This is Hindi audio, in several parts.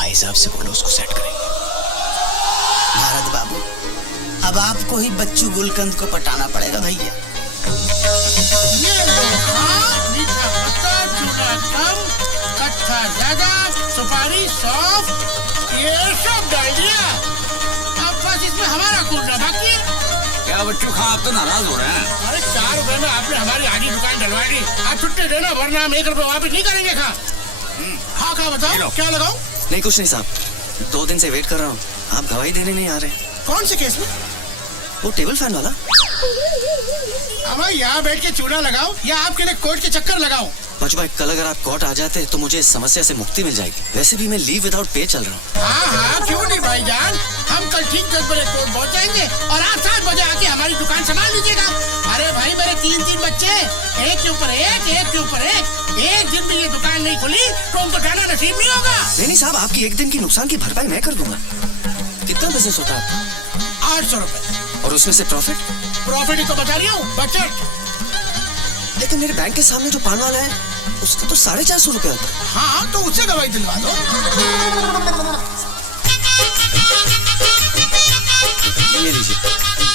भाई साहब से बोलो, उसको सेट करेंगे। भारत बाबू, अब आपको ही बच्चू गुलकंद को पटाना पड़ेगा भैया। ये मीठा पत्ता, चूड़ा कम, कट्ठा ज्यादा, सुपारी सौंफ, ये सब डाल दिया। अब बस इसमें हमारा कूदना बाकी है। क्या बच्चू खा, आप तो नाराज हो रहे हैं। अरे 4 रुपए में आपने हमारी आधी दुकान डलवा दी। आप छुट्टी देना, वरना हम 1 रुपए वापस नहीं करेंगे। हाँ खा बताओ क्या लगाओ। नहीं कुछ नहीं साहब, 2 दिन से वेट कर रहा हूँ, आप गवाही देने नहीं आ रहे। कौन से केस में? वो टेबल फैन वाला। अब यहाँ बैठ के चूड़ा लगाओ या आपके लिए कोर्ट के चक्कर लगाओ। बच्चू भाई, कल अगर आप कोर्ट आ जाते तो मुझे इस समस्या से मुक्ति मिल जाएगी। वैसे भी मैं लीव विदाउट पे चल रहा हूँ। हाँ क्यों नहीं भाईजान, हम कल ठीक 10 बजे कोर्ट पहुँच जाएंगे और आप 7 बजे आके हमारी दुकान संभाल लीजिएगा। अरे भाई मेरे 3 बच्चे, एक के ऊपर एक के ऊपर एक दिन भी ये दुकान नहीं खुली तो उनको खाना नसीब नहीं होगा। नहीं साहब, आपकी एक दिन की नुकसान की भरपाई मैं कर दूंगा। कितना बिजनेस होता है? 800 रुपए। और उसमें से प्रॉफिट ही तो बता रही हूँ, बचत। लेकिन मेरे बैंक के सामने जो पान वाला है उसका तो 450 रुपए होता है। हाँ तो उससे गवाही दिलवा दो। ये लीजिए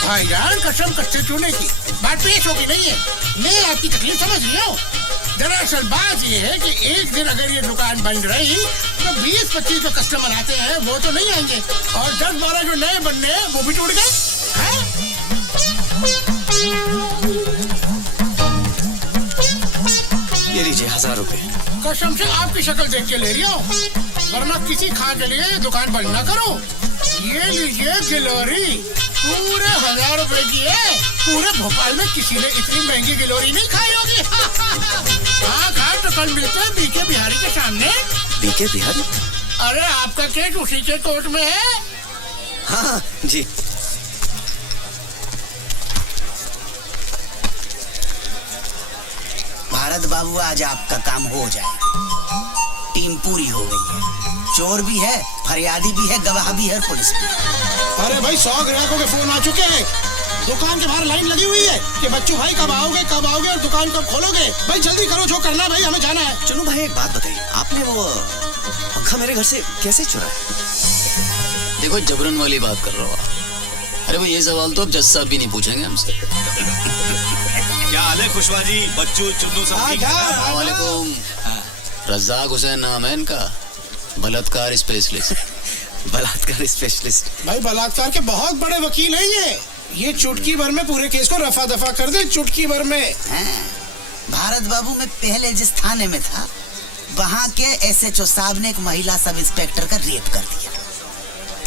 भाईजान, कसम कच्चे चूने की बात पेश होगी नहीं है। मैं आपकी तकलीफ समझ रही हूँ। दरअसल बात ये है कि एक दिन अगर ये दुकान बंद रही तो 20-25 जो कस्टमर आते हैं वो तो नहीं आएंगे और 10-12 जो नए बनने हैं वो भी टूट गए। ये लीजिए 1000 रुपए। कसम से आपकी शक्ल देख के ले रही हूँ, वरना किसी खा के लिए दुकान बंद ना करो। ये लीजिए गिलोरी, पूरे 1000 रुपए की है। पूरे भोपाल में किसी ने इतनी महंगी गिलोरी नहीं खाई होगी। हाँ खा तो कल मिलते हैं बीके बिहारी के सामने। बीके बिहारी? अरे आपका केस उसी के कोर्ट में है। हाँ जी। भारत बाबू, आज आपका काम हो जाए। टीम पूरी हो गई है, चोर भी है, फरियादी भी है, गवाह भी है, पुलिस भी। अरे भाई 100 ग्राहकों के फोन आ चुके हैं। दुकान के बाहर लाइन लगी हुई है कि बच्चू भाई कब आओगे और दुकान कब खोलोगे। भाई जल्दी करो, जो करना है भाई, हमें जाना है। चलो भाई, एक बात बताइए, आपने वो पंखा मेरे घर से कैसे चुराया? देखो जबरन वाली बात कर रहा हो। अरे भाई ये सवाल तो अब जज साहब भी नहीं पूछेंगे हमसे। क्या हाल है खुशवा जी, बच्चू चुन्नू सब ठीक है? वालेकुम। रज़ाक हुसैन नाम है इनका, बलात्कार स्पेशलिस्ट। बलात्कार स्पेशलिस्ट? भाई बलात्कार के बहुत बड़े वकील हैं ये चुटकी भर में पूरे केस को रफा दफा कर दे, चुटकी भर में। भारत बाबू, मैं पहले जिस थाने में था वहाँ के SHO साहब ने एक महिला सब इंस्पेक्टर का रेप कर दिया।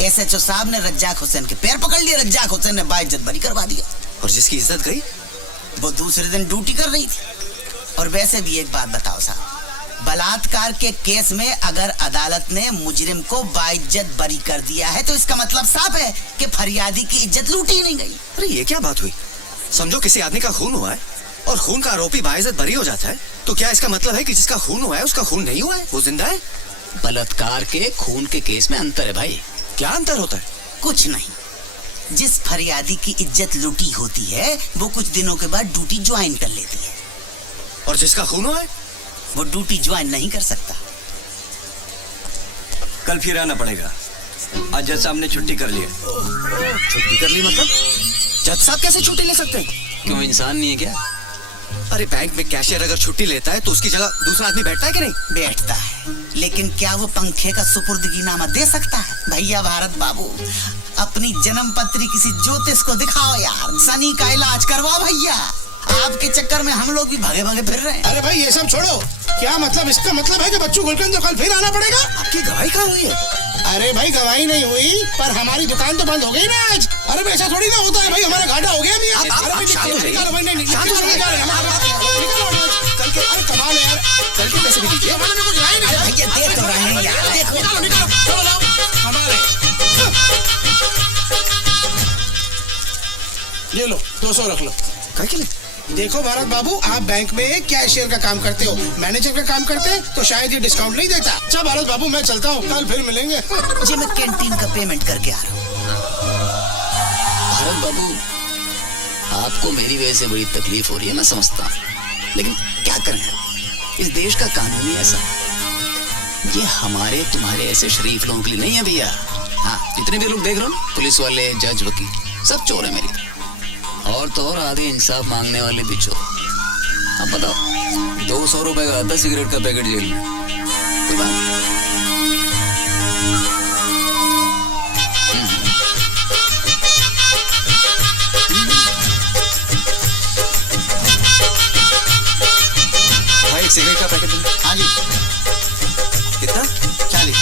SHO साहब ने रज्जाक हुसैन के पैर पकड़ लिए, रज्जाक हुसैन ने बाइज्जत बरी करवा दिया। और जिसकी इज्जत गई वो दूसरे दिन ड्यूटी कर रही थी। और वैसे भी एक बात बताओ साहब, बलात्कार के केस में अगर अदालत ने मुजरिम को बाइज्जत बरी कर दिया है तो इसका मतलब साफ है कि फरियादी की इज्जत लूटी नहीं गई। अरे ये क्या बात हुई? समझो किसी आदमी का खून हुआ है और खून का आरोपी बाइज्जत बरी हो जाता है, तो क्या इसका मतलब है कि जिसका खून हुआ है उसका खून नहीं हुआ है, वो जिंदा है? बलात्कार के खून के केस में अंतर है भाई। क्या अंतर होता है? कुछ नहीं। जिस फरियादी की इज्जत लूटी होती है वो कुछ दिनों के बाद ड्यूटी ज्वाइन कर लेती है, और जिसका खून हुआ है वो ड्यूटी ज्वाइन नहीं कर सकता। कल फिर आना पड़ेगा। आज जज साहब ने छुट्टी कर ली। छुट्टी कर ली मतलब? जज साहब कैसे छुट्टी ले सकते हैं? क्यों, इंसान नहीं है क्या? अरे बैंक में कैशियर अगर छुट्टी लेता है तो उसकी जगह दूसरा आदमी बैठता है कि नहीं? बैठता है, लेकिन क्या वो पंखे का सुपुर्दगीनामा दे सकता है? भैया भारत बाबू, अपनी जन्म पत्री किसी ज्योतिष को दिखाओ यार, शनि का इलाज करवाओ भैया। आपके चक्कर में हम लोग भी भगे भगे फिर रहे हैं। अरे भाई ये सब छोड़ो, क्या मतलब? इसका मतलब है कि बच्चू गुलकंद तो कल फिर आना पड़ेगा। आपकी गवाही कहाँ हुई है? अरे भाई गवाही नहीं हुई, पर हमारी दुकान तो बंद हो गई ना आज। अरे भाई ऐसा थोड़ी ना होता है भाई, हमारा घाटा हो गया। आप शांत हो जाइए। कल के, अरे कमाल है यार, कल के पैसे भी दीजिए। भैया देख तो रहे हैं यार, देखो। ये लो 200 रख लो। क्या के लिए? देखो भारत बाबू, आप बैंक में कैशियर का काम करते हो, मैनेजर का काम करते हैं तो शायद ये डिस्काउंट नहीं देता। अच्छा भारत बाबू मैं चलता हूँ, कल फिर मिलेंगे। जी मैं कैंटीन का पेमेंट करके आ रहा हूँ। भारत बाबू, आपको मेरी वजह से बड़ी तकलीफ हो रही है, मैं समझता हूँ, लेकिन क्या करें, इस देश का कानून ही ऐसा। ये हमारे तुम्हारे ऐसे शरीफ लोगों के लिए नहीं है भैया। हाँ, जितने भी लोग देख रहे हो ना, पुलिस वाले, जज, वकील, सब चोर है मेरी तरह। और तो और आधे इंसाफ मांगने वाले भी चोर। अब बताओ, 200 रुपए का आता सिगरेट का पैकेट जेल में, कोई बात नहीं। भाई एक सिगरेट का पैकेट दो। हाँ जी, कितना? 40।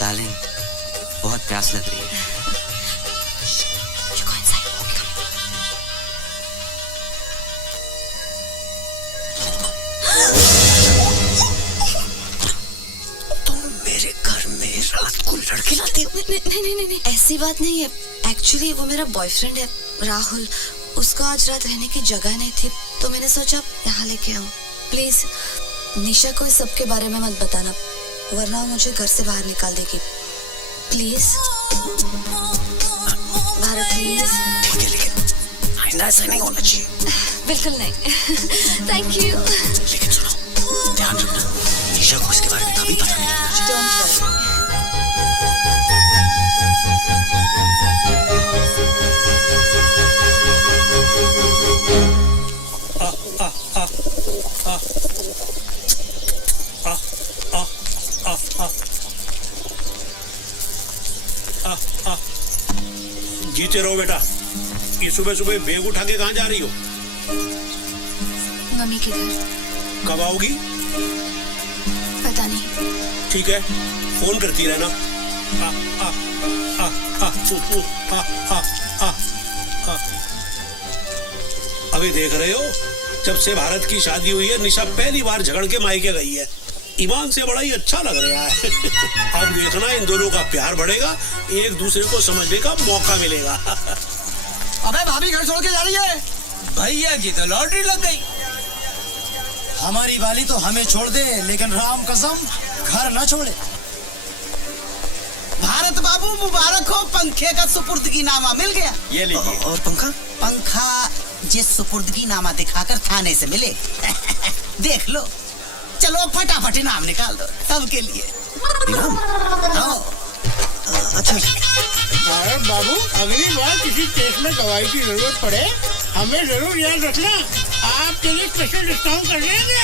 डार्लिंग, बहुत प्यास लग रही है। You go inside. Okay, come. तुम मेरे घर में रात को लड़के लाती हो? नहीं, ऐसी बात नहीं है। एक्चुअली वो मेरा बॉयफ्रेंड है, राहुल। उसको आज रात रहने की जगह नहीं थी, तो मैंने सोचा यहाँ लेके आऊँ। प्लीज निशा को इस सब के बारे में मत बताना, वरना वो मुझे घर से बाहर निकाल देगी। Please Bharat, please. ठीक है, लेकिन आइंदा ऐसा नहीं होना चाहिए। बिल्कुल नहीं। Thank you. लेकिन सुनो, ध्यान रखना, निशा को इसके बारे में कभी पता नहीं लगना चाहिए। Don't worry. जीते रहो बेटा। ये सुबह सुबह बैग उठा के कहाँ जा रही हो? मम्मी के घर। कब आओगी? पता नहीं। ठीक है, फोन करती रहना। आ, आ, आ, आ, उ, आ, आ, आ, आ। अभी देख रहे हो, जब से भारत की शादी हुई है, निशा पहली बार झगड़ के मायके गई है। ईमान से बड़ा ही अच्छा लग रहा है। अब देखना, इन दोनों का प्यार बढ़ेगा, एक दूसरे को समझने का मौका मिलेगा। अबे भाभी घर छोड़ के जा रही है। भैया की तो लॉटरी लग गई। हमारी वाली तो हमें छोड़ दे, लेकिन राम कसम घर न छोड़े। भारत बाबू मुबारक हो, पंखे का सुपुर्दगी नामा मिल गया। ये लीजिए। और पंखा? पंखा जिस सुपुर्दगी नामा दिखाकर थाने से मिले। देख लो, चलो फटाफट इनाम निकाल दो सबके लिए। इनाम? हाँ। अच्छा, भारत बाबू, अगली बार किसी केस में गवाही की जरूरत पड़े, हमें जरूर याद रखना। आपके लिए स्पेशल डिस्काउंट कर देंगे।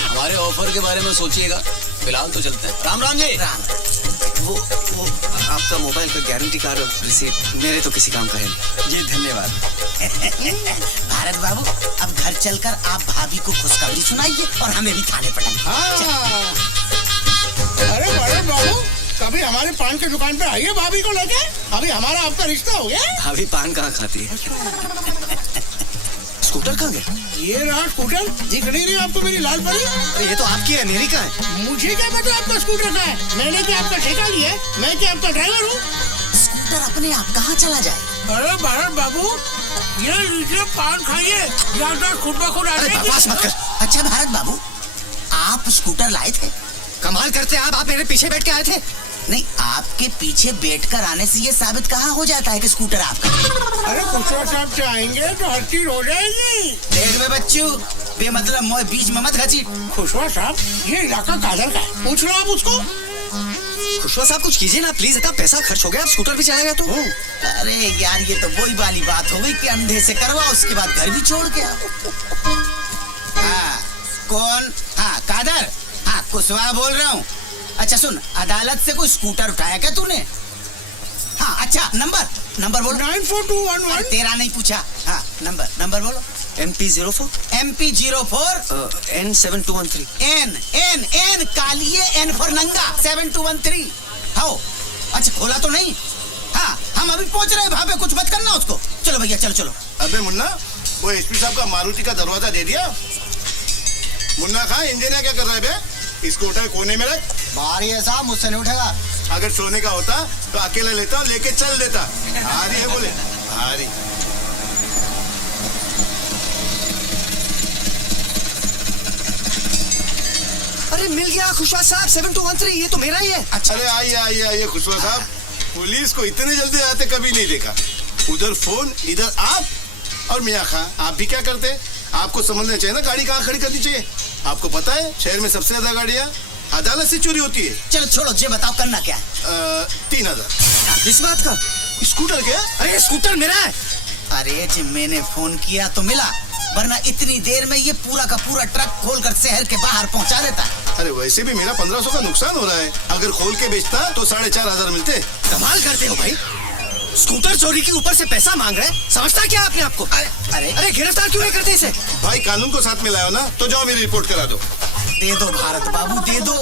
हमारे ऑफर के बारे में सोचिएगा। फिलहाल तो चलते हैं। राम राम जी। राम। वो आपका मोबाइल का गारंटी कार्ड और रिसीट मेरे तो किसी काम का है नहीं। जी धन्यवाद। भारत बाबू, अब घर चलकर आप भाभी को खुशखबरी सुनाइए और हमें भी थाने पटाइए। हाँ। अरे भारत बाबू, कभी हमारे पान की दुकान पे आइए भाभी को लेके। अभी हमारा आपका रिश्ता हो गया। भाभी पान कहाँ खाती है? स्कूटर कहाँ गया? ये रहा स्कूटर, दिख नहीं रही आपको मेरी लाल परी? अरे ये तो आपकी है, मेरी कहाँ है? मुझे क्या पता आपका स्कूटर का है? मैंने क्या आपका ठेका लिया है? मैं क्या आपका ड्राइवर हूँ? स्कूटर अपने आप कहाँ चला जाए? अरे भारत बाबू, ये लीजिए पान खाइए, याददाश्त खुद ब खुद आ अरे जाएगी। बकवास मत कर। अच्छा भारत बाबू, आप स्कूटर लाए थे? कमाल करते हैं आप मेरे पीछे बैठ के आए थे। नहीं, आपके पीछे बैठकर आने से ये साबित कहाँ हो जाता है कि स्कूटर आपका है? अरे खुशवा साहब चाहेंगे तो हर चीज हो जाएगी। देख बे बच्चू, बेमतलब मोए बीच में मत घसीट। खुशवा साहब, ये इलाका कादर का है, पूछ लो आप उसको। खुशवा साहब कुछ कीजिए ना प्लीज, इतना पैसा खर्च हो गया, स्कूटर भी चला गया तो। अरे यार, ये तो वही वाली बात हो गई कि अंधे से करवा, उसके बाद घर भी छोड़ के आओ। हाँ, कौन? हाँ कादर। हाँ, कुशवाहा बोल रहा हूँ। अच्छा सुन, अदालत से कोई स्कूटर उठाया क्या तूने? हाँ अच्छा, नंबर बोलो। 94211। तेरा नहीं पूछा। हाँ, नंबर बोलो। MP04 MP04 N7213। N कालिए, N फॉर नंगा, 7213। हाँ, अच्छा खोला तो नहीं? हाँ, हम अभी पहुंच रहे हैं। भाभी कुछ मत करना उसको। चलो भैया, चलो। अबे मुन्ना, वो एसपी साहब का मारुति का दरवाजा दे दिया? मुन्ना खां, इंजीनियर क्या कर रहा है बे? स्कूटर कोने में रख। बाहर ही है साहब, मुझसे नहीं उठेगा। अगर सोने का होता तो अकेला लेता और लेके चल देता। भारी है बोले, भारी। अरे मिल गया खुशवा साहब, 7213, ये तो मेरा ही है। अच्छा, अरे आइए आइए आइए खुशवा साहब, पुलिस को इतने जल्दी आते कभी नहीं देखा। उधर फोन, इधर आप। और मियाँ खां, आप भी क्या करते? आपको समझना चाहिए ना गाड़ी कहाँ खड़ी करनी चाहिए। आपको पता है शहर में सबसे ज्यादा गाड़ियाँ अदालत से चोरी होती है। चलो छोड़ो, जे बताओ करना क्या है? 3000। इस बात का स्कूटर क्या? अरे स्कूटर मेरा है। अरे जी मैंने फोन किया तो मिला, वरना इतनी देर में ये पूरा का पूरा ट्रक खोलकर शहर के बाहर पहुंचा देता। अरे वैसे भी मेरा 1500 का नुकसान हो रहा है। अगर खोल के बेचता तो 4500 मिलते। कमाल करते हो भाई, स्कूटर चोरी के ऊपर से पैसा मांग रहे हैं। समझता क्या आपने आपको? अरे गिरफ्तार क्यों नहीं करते इसे? भाई कानून को साथ में लाओ ना, तो जाओ मेरी रिपोर्ट करा दो। दे दो भारत बाबू, दे दो।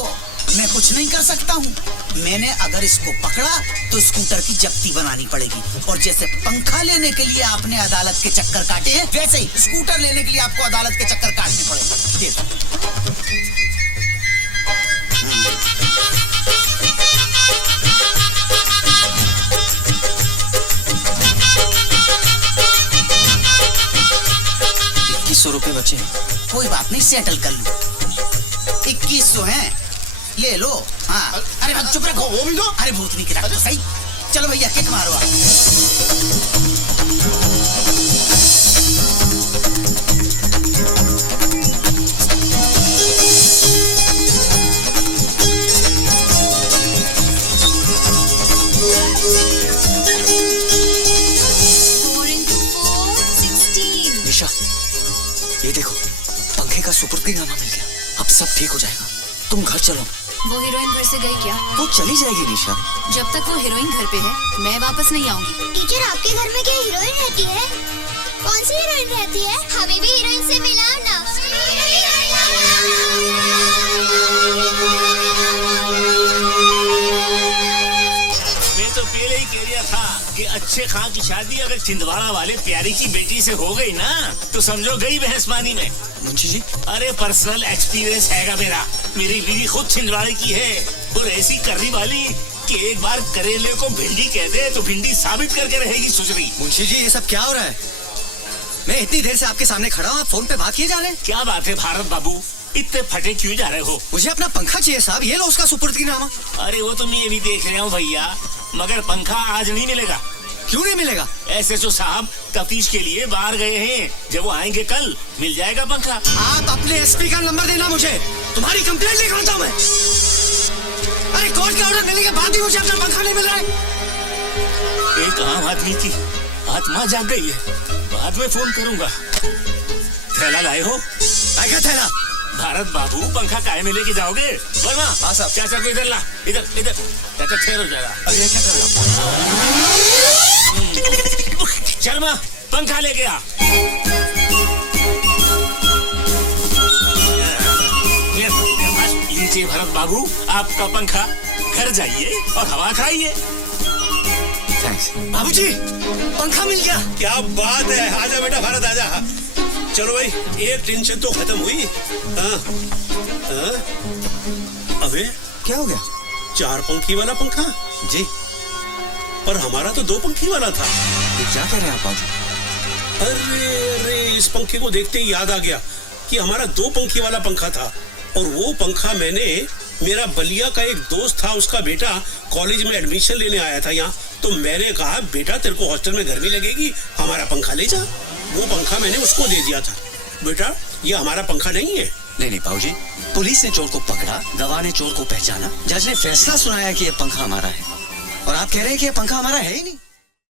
मैं कुछ नहीं कर सकता हूँ। मैंने अगर इसको पकड़ा तो स्कूटर की जब्ती बनानी पड़ेगी। और जैसे पंखा लेने के लिए आपने अदालत के चक्कर काटे हैं, वैसे ही स्कूटर लेने के लिए आपको अदालत के चक्कर काटने पड़ेंगे। दे दो। ₹2100 बचे। कोई बात नहीं, सेटल कर लो। 2100 हैं, ले लो। हाँ, अरे भाई चुप रखो। वो भी दो। अरे भूतनी की रख दो सही। चलो भैया किक मारो आप। निशा, ये देखो पंखे का सुपुर्दीनामा मिल गया। अब सब ठीक हो जाएगा। तुम घर चलो। वो हीरोइन घर से गई क्या? वो चली जाएगी निशा। जब तक वो हीरोइन घर पे है मैं वापस नहीं आऊंगी। टीचर आपके घर में क्या हीरोइन रहती है? कौन सी हीरोइन रहती है? हमें भी हीरोइन से मिलाओ ना। मैं तो पहले ही कह रहा था कि अच्छे खां की शादी अगर छिंदवाड़ा वाले प्यारी की बेटी से हो गई ना तो समझो गई भैंस पानी में। मुंशी जी, अरे पर्सनल एक्सपीरियंस हैगा मेरा। मेरी बीवी खुद छिंदवाड़े की है और ऐसी करनी वाली कि एक बार करेले को भिंडी कह दे तो भिंडी साबित करके रहेगी सुसरी। मुंशी जी ये सब क्या हो रहा है? मैं इतनी देर से आपके सामने खड़ा हूँ, आप फोन पे बात किए जा रहे हैं। क्या बात है भारत बाबू, इतने फटे क्यों जा रहे हो? मुझे अपना पंखा चाहिए साहब, ये लो उसका सुपुर्दीनामा। अरे वो तो मैं ये भी देख रहा हूँ भैया, मगर पंखा आज नहीं मिलेगा। क्यों नहीं मिलेगा? एसएचओ साहब तफ्तीश के लिए बाहर गए हैं, जब वो आएंगे कल मिल जाएगा पंखा। आप अपने एसपी का नंबर देना मुझे, तुम्हारी कंप्लेंट लिख रहा हूं मैं। अरे कोर्ट के ऑर्डर मिलने के बाद भी मुझे अपना पंखा नहीं मिल रहा है। एक आम आदमी की आत्मा जाग गई है, बाद में फोन करूंगा। थैला लाए हो? क्या थैला? भारत बाबू पंखा काहे में लेके जाओगे? वर्मा, हाँ साहब। चाचा को इधर ला, इधर इधर। चाचा ठहरो जरा। अरे ये क्या कर रहा? शर्मा पंखा लेके आ। लीजिए भरत बाबू आपका पंखा, घर जाइए और हवा खाइए। थैंक्स। बाबूजी पंखा मिल गया। क्या बात है, आजा बेटा भारत आजा। चलो भाई एक टेंशन तो खत्म हुई। अबे क्या हो गया? 4 पंखी वाला पंखा जी, पर हमारा तो 2 पंखी वाला था। ये क्या कह रहे हैं आप बाबू? अरे इस पंखे को देखते ही याद आ गया कि हमारा 2 पंखी वाला पंखा था। और वो पंखा मैंने, मेरा बलिया का एक दोस्त था, उसका बेटा कॉलेज में एडमिशन लेने आया था यहाँ, तो मैंने कहा बेटा तेरे को हॉस्टल में गर्मी लगेगी, हमारा पंखा ले जा। वो पंखा मैंने उसको दे दिया था। बेटा ये हमारा पंखा नहीं है। नहीं बाबूजी, पुलिस ने चोर को पकड़ा, गवाह ने चोर को पहचाना, जज ने फैसला सुनाया कि ये पंखा हमारा है, और आप कह रहे हैं कि ये पंखा हमारा है ही नहीं।